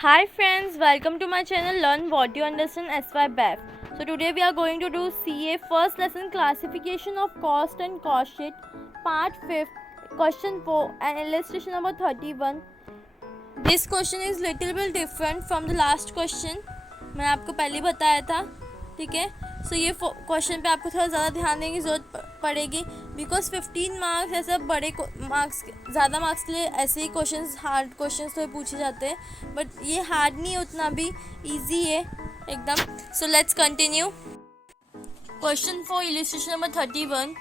Hi friends, welcome to my channel Learn What You Understand SY BEF. So today we are going to do CA first lesson classification of cost and cost sheet part 5th question 4 and illustration number 31. This question is little bit different from the last question. मैंने आपको पहले बताया था, ठीक है. सो ये question पे आपको थोड़ा ज़्यादा ध्यान देने की ज़रूरत पड़ेगी बिकॉज 15 मार्क्स ऐसे बड़े मार्क्स ज़्यादा मार्क्स के लिए ऐसे ही क्वेश्चंस हार्ड क्वेश्चंस तो पूछे जाते हैं, बट ये हार्ड नहीं है उतना भी, इजी है एकदम. So let's continue. Question for illustration number 31.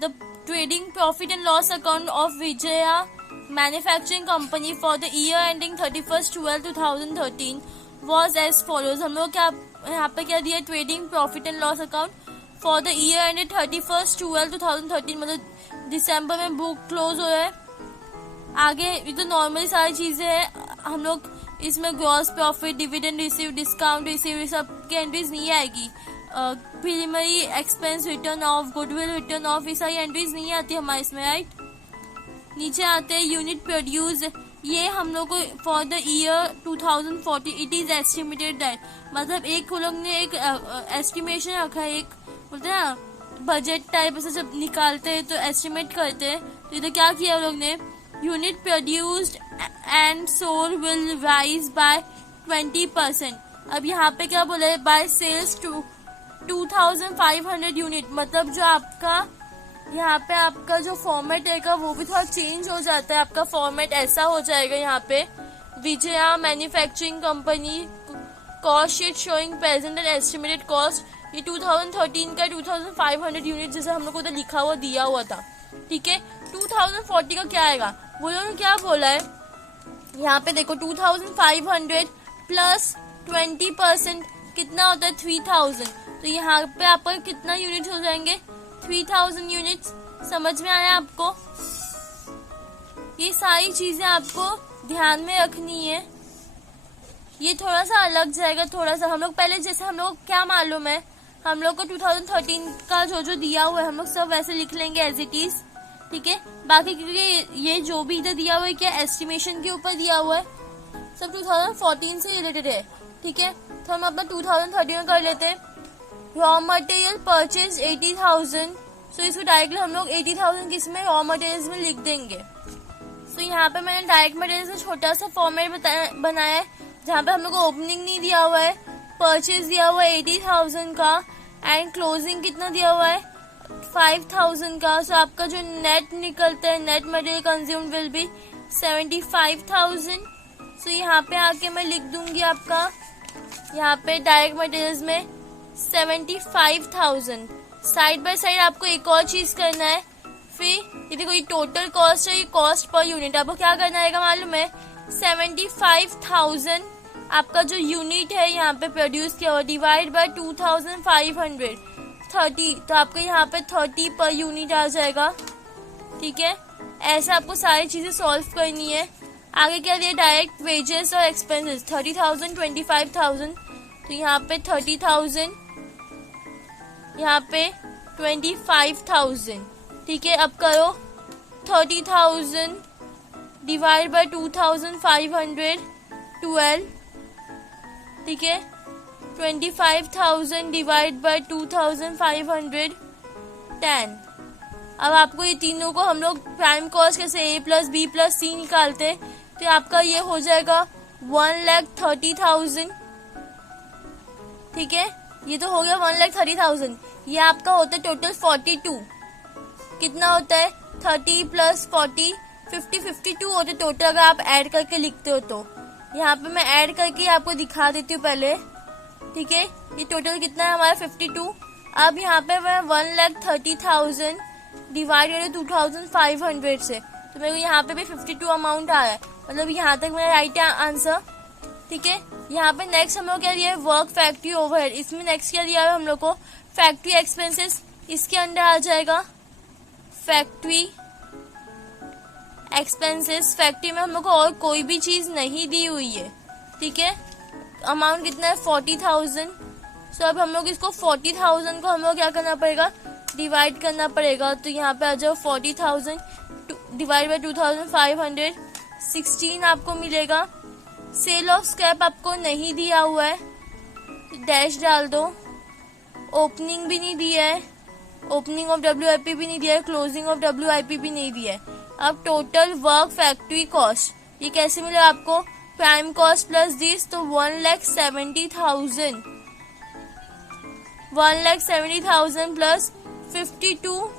The trading profit and loss account of Vijaya manufacturing company for the year ending 31/12/2013 was as follows. हम लोग क्या यहाँ पे क्या दिया, trading profit and loss account for the year ended 31/12/2013, मतलब दिसंबर में book close हो रहा है. आगे ये तो नॉर्मली सारी चीजें हैं, हम लोग इसमें gross profit, dividend receive, discount receive, ये सब की एंट्रीज नहीं आएगी. Preliminary expense, return of, goodwill return of, ये सारी एंट्रीज नहीं आती हमारे इसमें, राइट. नीचे आते हैं यूनिट प्रोड्यूस. ये हम लोग को for the year 2040 it is estimated that, मतलब एक लोग ने एक एस्टिमेशन रखा है, एक बोलते हैं ना बजट टाइप ऐसे जब निकालते हैं तो एस्टिमेट करते हैं. तो इधर क्या किया लोग ने, unit produced and sold will rise by 20%. अब यहाँ पे क्या बोला है, बाय सेल्स टू 2500 यूनिट, मतलब जो आपका यहाँ पे आपका जो फॉर्मेट रहेगा वो भी थोड़ा चेंज हो जाता है. आपका फॉर्मेट ऐसा हो जाएगा यहाँ पे, Vijaya manufacturing company cost sheet showing present and estimated cost. ये 2013 का 2500 यूनिट जैसे हम लोग को तो लिखा हुआ दिया हुआ था, ठीक है. 2040 का क्या आएगा, वो लोगों ने क्या बोला है यहाँ पे देखो, 2500 प्लस 20% कितना होता है 3000. तो यहाँ पे आपका कितना यूनिट हो जाएंगे, 3000 यूनिट्स. समझ में आया आपको. ये सारी चीजें आपको ध्यान में रखनी है. ये थोड़ा सा अलग जाएगा, थोड़ा सा हम लोग पहले जैसे हम लोग क्या मालूम है, हम लोग को 2013 का जो दिया हुआ है हम लोग सब वैसे लिख लेंगे एज इट इज, ठीक है. बाकी क्योंकि ये जो भी इधर दिया हुआ है क्या एस्टिमेशन के ऊपर दिया हुआ है, सब 2014 से रिलेटेड है, ठीक है. तो हम अपना 2013 में कर लेते हैं. Raw material purchase 80,000. सो इसको डायरेक्टली हम लोग 80,000 किसमें, रॉ मटेरियल्स में लिख देंगे. सो यहाँ पे मैंने डायरेक्ट मटेरियल से छोटा सा फॉर्मेट बनाया है जहाँ पे हम लोग को ओपनिंग नहीं दिया हुआ है, परचेज दिया हुआ है 80,000 का एंड क्लोजिंग कितना दिया हुआ है 5,000 का. सो आपका जो नेट निकलता है, net material consume will be 75,000. सो यहाँ पे आके मैं लिख दूंगी आपका यहाँ पे डायरेक्ट मटेरियल्स में 75,000. साइड बाय साइड आपको एक और चीज करना है. फिर ये देखो, ये टोटल कॉस्ट है, ये कॉस्ट पर यूनिट. आपको क्या करना है मालूम है, 75,000 आपका जो यूनिट है यहाँ पे प्रोड्यूस किया हुआ डिवाइड बाय 2500 30. तो आपको यहाँ पे 30 पर यूनिट आ जाएगा, ठीक है. ऐसा आपको सारी चीजें सॉल्व करनी है. आगे क्या दिया, डायरेक्ट वेजेस और एक्सपेंसेस 30,000 25,000. तो यहाँ पे 30,000, यहाँ पे 25,000, ठीक है. अब करो 30,000 डिवाइड बाय 2,500 12, ठीक है. 25,000 डिवाइड बाय 2,500 10. अब आपको ये तीनों को हम लोग प्राइम कॉस्ट कैसे A plus B plus C निकालते, तो आपका ये हो जाएगा 1,30,000, ठीक है. ये तो हो गया 1,30,000. ये आपका होता है टोटल 42. कितना होता है 30 प्लस 40 52 होते टोटल, अगर आप ऐड करके लिखते हो तो. यहाँ पे मैं ऐड करके आपको दिखा देती हूँ पहले, ठीक है. ये टोटल कितना है हमारा 52. अब यहाँ पे मैं 1,30,000 डिवाइड करें 2,500 से, तो मेरे को यहाँ पे भी 52 अमाउंट आ रहा है, मतलब यहाँ तक मेरा राइट आंसर, ठीक है. यहाँ पे नेक्स्ट हम लोग क्या दिया है, वर्क फैक्ट्री ओवरहेड. इसमें नेक्स्ट क्या दिया है हम लोग को, फैक्ट्री एक्सपेंसेस. इसके अंदर आ जाएगा फैक्ट्री एक्सपेंसेस. फैक्ट्री में हम लोग को और कोई भी चीज नहीं दी हुई है, ठीक है. अमाउंट कितना है 40,000. सो अब हम लोग इसको 40,000 को हम लोग क्या करना पड़ेगा, डिवाइड करना पड़ेगा. तो यहाँ पे आ जाओ 40,000 डिवाइड बाय 2,500 16 आपको मिलेगा. सेल ऑफ स्क्रैप आपको नहीं दिया हुआ है, डैश डाल दो। ओपनिंग भी नहीं दिया है, ओपनिंग ऑफ WIP भी नहीं दिया है, क्लोजिंग ऑफ WIP भी नहीं दिया है। अब टोटल वर्क फैक्ट्री कॉस्ट ये कैसे मिला आपको, प्राइम कॉस्ट प्लस दिस, तो 1,70,000 प्लस 52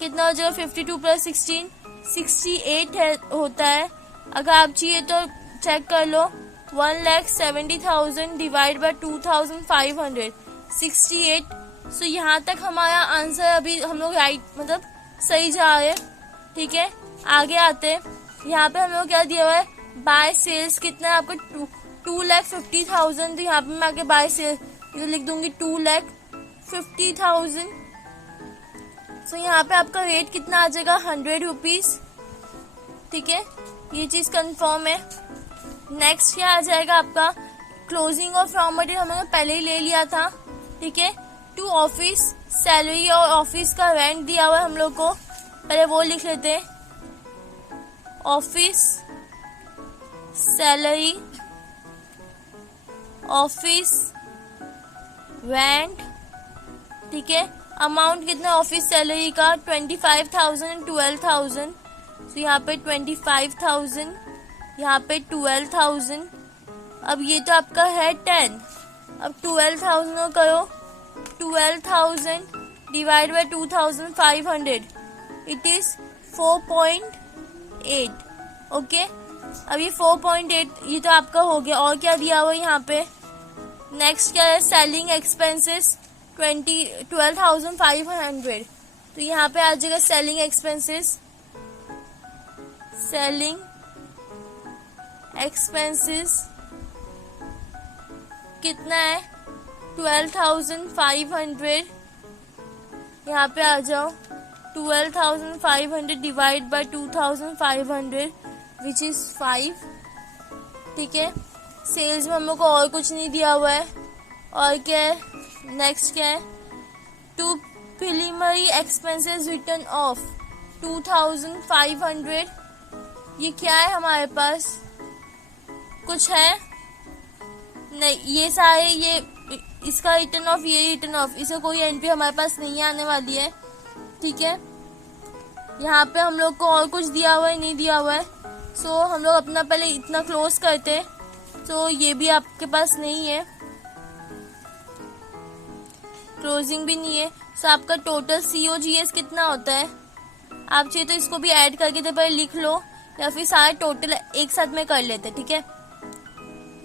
कितना हो जाएगा, 52 प्लस 16 68 है होता है। अगर आप चाहिए तो चेक कर लो, 1,70,000 डिवाइड बाय 2,500 68। सो यहाँ तक हमारा आंसर अभी हम लोग राइट मतलब सही जा रहे हैं। ठीक है, आगे आते हैं। यहाँ पे हम लोग क्या दिया हुआ है, बाय सेल्स कितना है आपको 2,50,000, तो यहाँ पे मैं आगे बाय सेल्स ये लिख दूंगी 2,50,000। तो यहाँ पे आपका रेट कितना आ जाएगा 100 रुपीज। ठीक है, ये चीज कंफर्म है। नेक्स्ट क्या आ जाएगा आपका, क्लोजिंग ऑफ रॉ मटेरियल हमने पहले ही ले लिया था। ठीक है, टू ऑफिस सैलरी और ऑफिस का रेंट दिया हुआ है हम लोग को, पहले वो लिख लेते हैं। Office salary, office rent. ठीक है, अमाउंट कितना ऑफिस सैलरी का 25,000 एंड 12,000। तो यहाँ पे 25,000, यहाँ पे 12,000। अब ये तो आपका है 10, अब 12,000 को करो, 12,000 divide by 2,500 it is 4.8। Okay, अब ये 4.8 ये तो आपका हो गया। और क्या दिया हुआ है यहाँ पे, नेक्स्ट क्या है, सेलिंग एक्सपेंसेस 12,500। तो यहाँ पे आ जाएगा सेलिंग एक्सपेंसेस, सेलिंग एक्सपेंसेस कितना है 12,500। यहाँ पे आ जाओ, 12,500 डिवाइड बाय 2,500 विच इज 5। ठीक है, सेल्स में हम लोग को और कुछ नहीं दिया हुआ है। और क्या है, नेक्स्ट क्या है, to preliminary expenses return of 2,500। ये क्या है हमारे पास, कुछ है नहीं, ये सारे ये इसका रिटर्न ऑफ, ये रिटर्न ऑफ, इसका कोई एंट्री हमारे पास नहीं आने वाली है। ठीक है, यहाँ पे हम लोग को और कुछ दिया हुआ है नहीं दिया हुआ है। सो हम लोग अपना पहले इतना क्लोज करते हैं। तो ये भी आपके पास नहीं है, क्लोजिंग भी नहीं है। सो आपका टोटल COGS कितना होता है, आप चाहिए तो इसको भी ऐड करके तो पहले लिख लो, या फिर सारे टोटल एक साथ में कर लेते। ठीक है,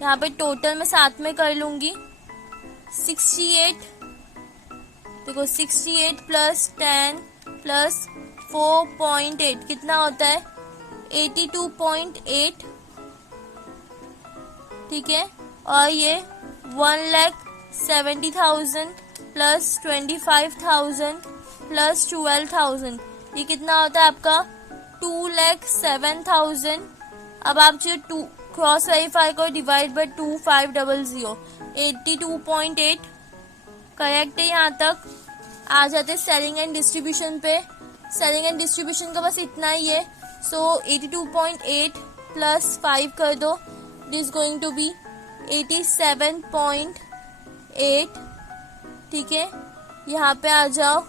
यहाँ पे टोटल में साथ में कर लूंगी। 68 देखो, 68 प्लस 10 प्लस 4.8 कितना होता है 82.8। ठीक है, और ये 1,70,000 प्लस 25,000 प्लस 12,000 ये कितना होता है आपका 2,07,000। अब आप जो क्रॉस वेरीफाई को डिवाइड बाय 2,500 82.8 करेक्ट है। यहाँ तक आ जाते सेलिंग एंड डिस्ट्रीब्यूशन पे। सेलिंग एंड डिस्ट्रीब्यूशन का बस इतना ही है। सो 82.8 प्लस 5 कर दो, it is going to be 87.8। ठीक है, यहाँ पे आ जाओ,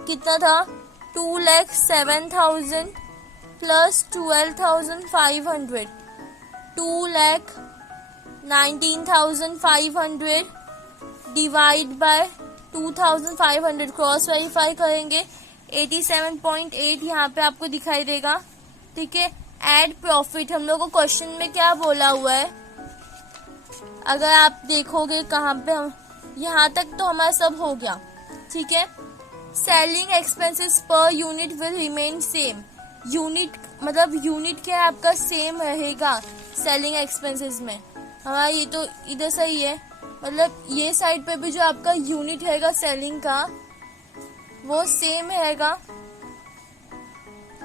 कितना था 2,07,000 plus 12,500 2,19,500 divide by 2,500 cross verify करेंगे 87.8 यहाँ पे आपको दिखाई देगा। ठीक है, एड प्रॉफिट हम लोग को क्वेश्चन में क्या बोला हुआ है, अगर आप देखोगे कहाँ पे, हम यहाँ तक तो हमारा सब हो गया। ठीक है, selling expenses per unit will remain same. Unit मतलब यूनिट क्या है आपका सेम रहेगा सेलिंग एक्सपेंसेस में। हमारा ये तो इधर सही है, मतलब ये साइड पे भी जो आपका यूनिट रहेगा सेलिंग का वो सेम रहेगा।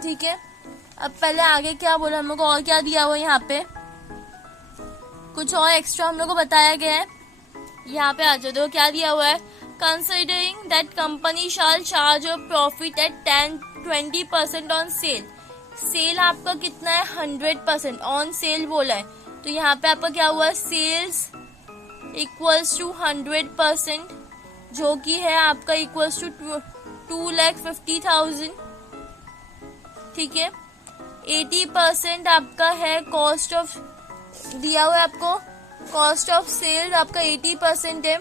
ठीक है, अब पहले आगे क्या बोला हम लोग को, और क्या दिया हुआ है यहाँ पे, कुछ और एक्स्ट्रा हम लोग को बताया गया है। यहाँ पे आ जाओ, देखो क्या दिया हुआ है, considering that company shall charge a profit at 10-20% on sale, sale आपका कितना है 100%, ऑन सेल बोला है, तो यहाँ पे आपका क्या हुआ, सेल्स इक्वल्स टू 100%, जो कि है आपका इक्वल्स टू 2,50,000, ठीक है। 80% आपका है कॉस्ट ऑफ, दिया हुआ है आपको कॉस्ट ऑफ सेल आपका 80% है,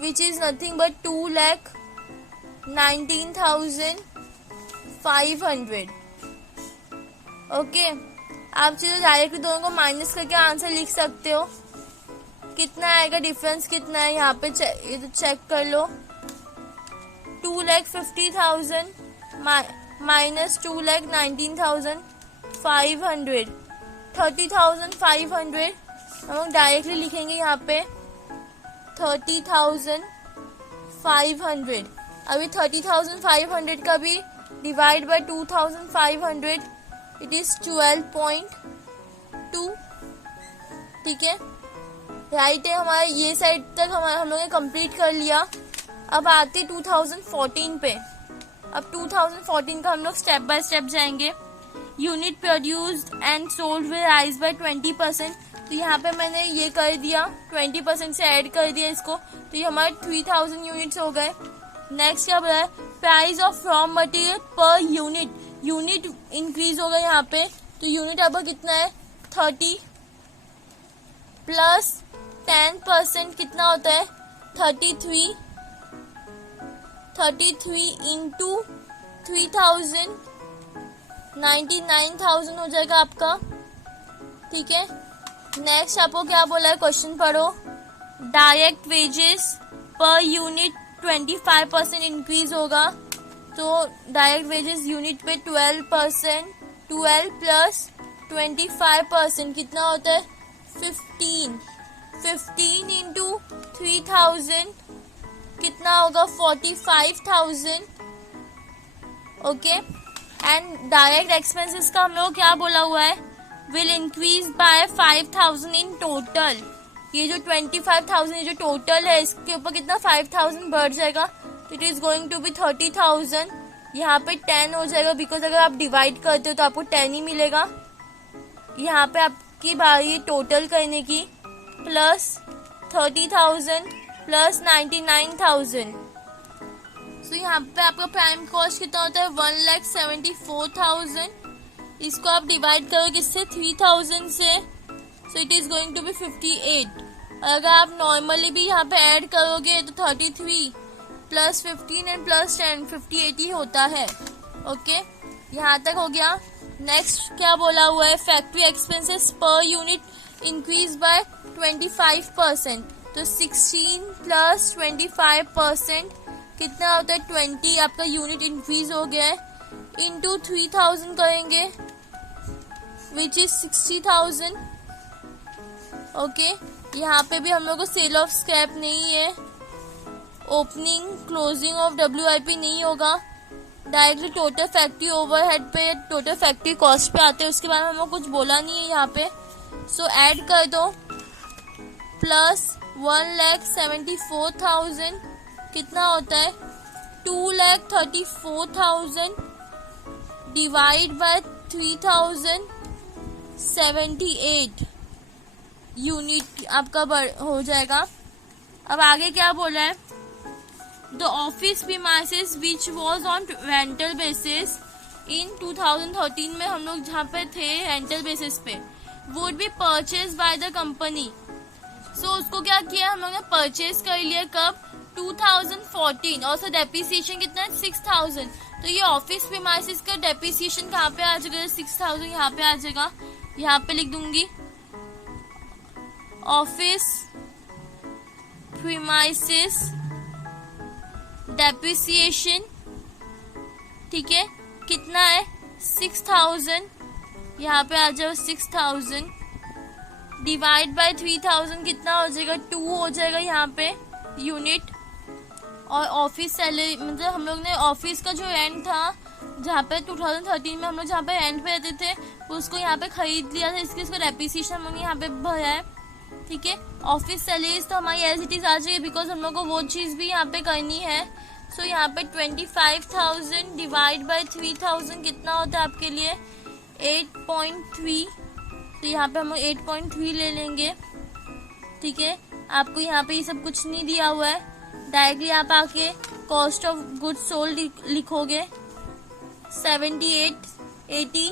which is nothing but 2,19,500। Okay, आप चलो डायरेक्टली दोनों को माइनस करके आंसर लिख सकते हो। कितना आएगा, डिफरेंस कितना है यहाँ पे ये तो चेक कर लो। 2,50,000 माइनस 2,19,500, 30,500 हम लोग डायरेक्टली लिखेंगे यहाँ पे 30,500। अभी 30,500 का भी डिवाइड बाय 2,500, इट इज 12.2, ठीक है, राइट है। हमारा ये साइड तक हम लोग ने कंप्लीट कर लिया। अब आते 2014 पे। अब 2014 का हम लोग स्टेप बाय स्टेप जाएंगे। Unit produced and sold will rise by 20%, तो यहाँ पे मैंने ये कर दिया, 20% से ऐड कर दिया इसको, तो ये हमारे 3,000 यूनिट्स हो गए। नेक्स्ट क्या बोला है, price of raw material per unit, unit increase हो गया यहाँ पे, तो यूनिट अब कितना है 30 प्लस 10% कितना होता है 33 इंटू 3,000 99,000 हो जाएगा आपका, ठीक है। नेक्स्ट आपको क्या बोला है, क्वेश्चन पढ़ो। Direct wages per unit 25% increase होगा, तो डायरेक्ट वेजेस यूनिट पे 12%, 12 प्लस 25% कितना होता है 15 इंटू 3,000 कितना होगा 45,000, ओके। एंड डायरेक्ट एक्सपेंसेस का हम लोग क्या बोला हुआ है, will increase by 5,000 in total. ये जो 25,000 ये जो टोटल है इसके ऊपर कितना 5,000 बढ़ जाएगा, it is going to be 30,000। यहाँ पे 10 हो जाएगा, बिकॉज अगर आप डिवाइड करते हो तो आपको 10 ही मिलेगा। यहाँ पे आपकी बारी है टोटल करने की, प्लस 30,000 प्लस 99,000। सो यहाँ पे आपका प्राइम कॉस्ट कितना होता है 1,74,000। इसको आप डिवाइड करो किससे 3,000 से, so it is going to be 58। अगर आप नॉर्मली भी यहाँ पे ऐड करोगे तो 33 प्लस 15 एंड प्लस 10 58 ही होता है, ओके। यहाँ तक हो गया। नेक्स्ट क्या बोला हुआ है, factory expenses per unit increase by 25%, तो 16 प्लस 25% कितना होता है 20, आपका यूनिट इंक्रीज हो गया है, इंटू 3,000 करेंगे विच इज 60,000, ओके। यहाँ पे भी हम लोग को सेल ऑफ स्क्रैप नहीं है, ओपनिंग क्लोजिंग ऑफ WIP नहीं होगा, डायरेक्टली टोटल फैक्ट्री ओवरहेड पे टोटल फैक्ट्री कॉस्ट पे आते हैं, उसके बारे में हम लोग कुछ बोला नहीं है यहाँ पे। सो ऐड कर दो, प्लस 1,74,000 कितना होता है 2,34,000 डिवाइड बाय 3,078 यूनिट आपका हो जाएगा। अब आगे क्या बोला है, the office premises which was on rental basis in 2013 में हम लोग जहाँ पे थे रेंटल बेसिस पे, would be purchase by the company. So उसको क्या किया हम लोग ने परचेज कर लिया, कब 2014, और सो डेप्रिसिएशन कितना है 6,000। तो ये ऑफिस प्रीमाइसेस का डेप्रिसिएशन कहाँ पे आ जाएगा 6,000 यहाँ पे आ जाएगा, यहाँ पे लिख दूंगी ऑफिस प्रीमाइसेस डेप्रिसिएशन, ठीक है, कितना है 6,000, यहाँ पे आ जाओ 6,000 डिवाइड बाय 3,000 कितना हो जाएगा 2 हो जाएगा यहाँ पे यूनिट। और ऑफिस सैलरी मतलब हम लोग ने ऑफिस का जो रेंट था जहाँ पे 2013 में हम लोग जहाँ पे रेंट पे रहते थे उसको यहाँ पे खरीद लिया था, इसलिए इसका डेप्रिसिएशन हम लोग यहाँ पे भरा है, ठीक है। ऑफिस सैलरीज तो हमारी एज इट इज आ जाएगी, बिकॉज हम लोग को वो चीज़ भी यहाँ पे करनी है। सो यहाँ पे 25,000 डिवाइड बाय 3,000 कितना होता है आपके लिए 8.3। तो यहाँ पे हम 8.3 ले लेंगे, ठीक है। आपको यहाँ पे ये सब कुछ नहीं दिया हुआ है, डायरेक्टली आप आके कॉस्ट ऑफ गुड्स सोल्ड लिखोगे 7880।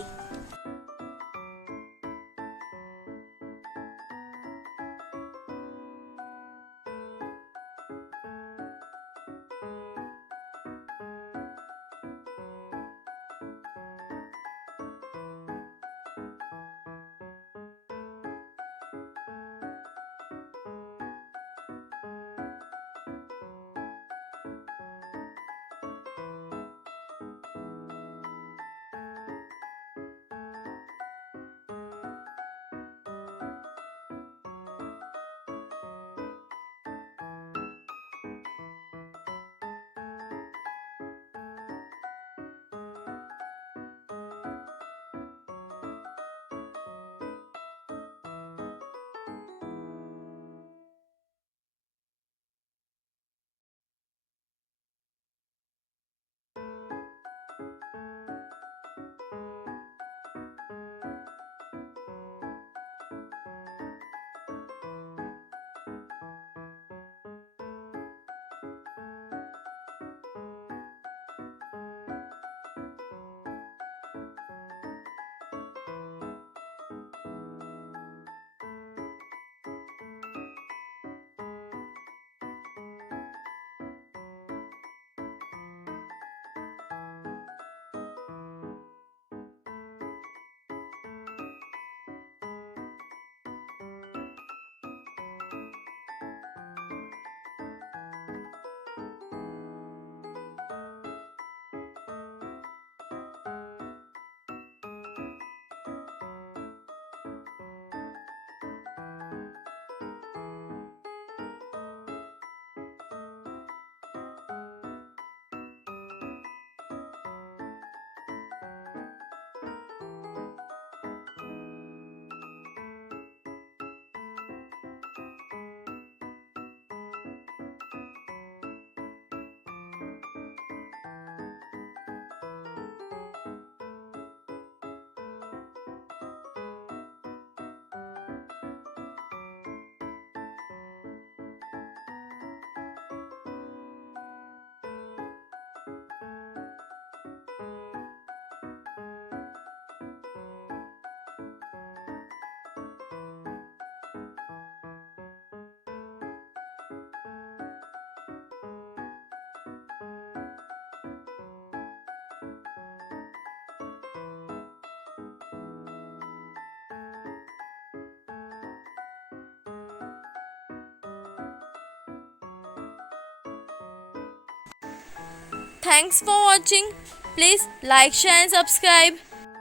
Thanks for watching. Please like, share and subscribe.